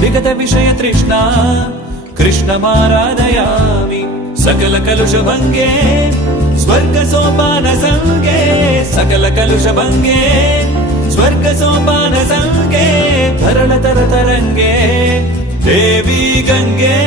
विगत विषय तृष्णा कृष्णमाराधयामि सकल कलुष भंगे स्वर्ग सोपान संगे सकल कलुष भंगे स्वर्ग सोपान संगे धरल तर तरंगे देवी गंगे